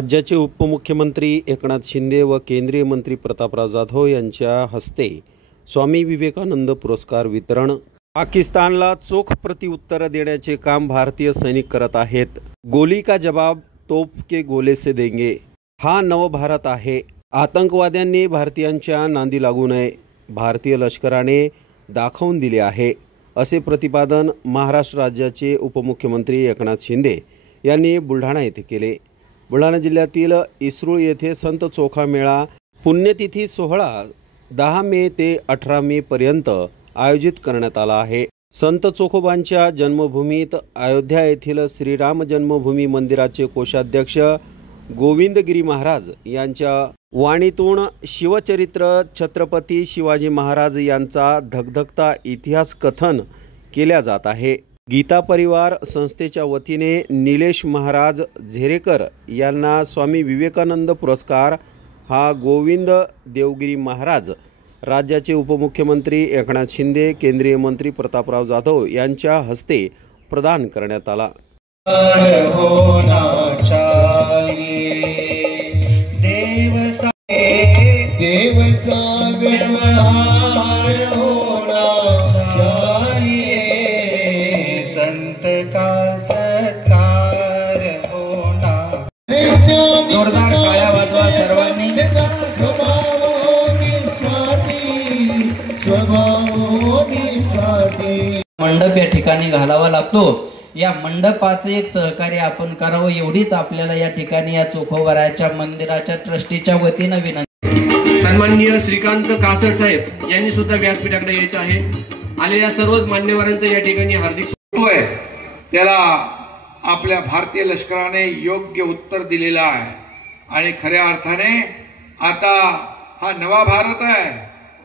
राज्याचे उपमुख्यमंत्री एकनाथ शिंदे व केंद्रीय मंत्री प्रतापराव जाधव यांच्या हस्ते स्वामी विवेकानंद पुरस्कार वितरण। पाकिस्तानला चोख प्रत्युत्तर देण्याचे काम भारतीय सैनिक करत आहेत। गोली का जवाब तोप के गोले से देंगे, हा नव भारत आहे। आतंकवाद्यांनी भारतीयांच्या नांदी लागू नये, भारतीय लष्कराने दाखवून दिले आहे, असे प्रतिपादन महाराष्ट्र राज्याचे उपमुख्यमंत्री एकनाथ शिंदे यांनी बुलढाणा येथे केले। बुलढाणा जिल्ह्यातील इसरूळ येथे संत चोखा मेळा पुण्यतिथी सोहळा 10 मे ते 18 मे पर्यंत आयोजित करण्यात आला आहे। संत चोखोबांच्या जन्मभूमीत अयोध्या येथील श्रीराम जन्मभूमी मंदिराचे कोषाध्यक्ष गोविंदगिरी महाराज यांच्या वाणीतून शिवचरित्र छत्रपती शिवाजी महाराज यांचा धगधगता इतिहास कथन केल्या जात आहे। गीता परिवार संस्थेच्या वतीने निलेश महाराज झेरेकर यांना स्वामी विवेकानंद पुरस्कार हा गोविंद देवगिरी महाराज, राज्याचे उपमुख्यमंत्री एकनाथ शिंदे, केंद्रीय मंत्री प्रतापराव जाधव यांच्या हस्ते प्रदान करण्यात आला। जोरदार टाळ्या वाजवा सर्वांनी। मंडप या ठिकाणी घालावा लागतो। या मंडपाचे एक सहकार्य आपण करावं एवढीच आपल्याला या ठिकाणी या चोखोबाराच्या मंदिराच्या ट्रस्टीच्या वतीने विनंती। सन्माननीय श्रीकांत कासट साहेब यांनी सुद्धा व्यासपीठाकडे यायचं आहे। आलेल्या सर्वच मान्यवरांचं या ठिकाणी हार्दिक स्वागत आहे। त्याला आपल्या भारतीय लष्कराने योग्य उत्तर दिलेलं आहे आणि खऱ्या अर्थाने आता हा नवा भारत आहे,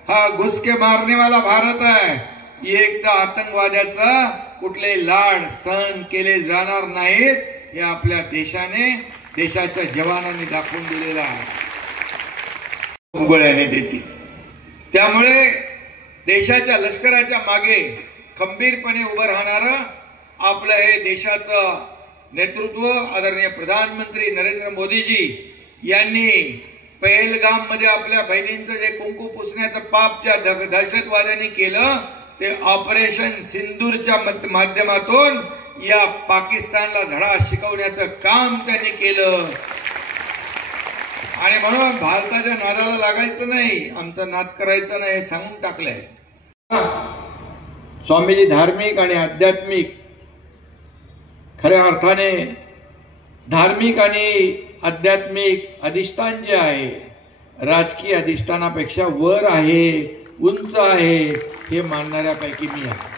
हा घुसके मारने वाला भारत आहे। एकदा आतंकवाद्याचा कुठले लाड सहन केले जाणार नाहीत हे आपल्या देशाने, देशाच्या जवानांनी दाखवून दिलेलं आहे। उघड्याने देतील। त्यामुळे देशाच्या लष्कराच्या मागे खंबीरपणे उभं राहणारं आपलं हे देशाचं नेतृत्व आदरणीय प्रधानमंत्री नरेंद्र मोदीजी यांनी पहलगाम मध्ये आपल्या बहिणींचं जे कुंकू पुसण्याचं पाप ज्या दहशतवाद्यांनी केलं ते ऑपरेशन सिंदूरच्या माध्यमातून या पाकिस्तानला धडा शिकवण्याचं काम त्यांनी केलं। आणि म्हणून भारताच्या नादाला लागायचं नाही, आमचा नाद करायचा नाही हे सांगून टाकलंय। स्वामीजी धार्मिक आणि आध्यात्मिक, खऱ्या अर्थाने धार्मिक आणि आध्यात्मिक अधिष्ठान जे आहे राजकीय अधिष्ठानापेक्षा वर आहे, उंच आहे हे मानणाऱ्यापैकी मी आहे।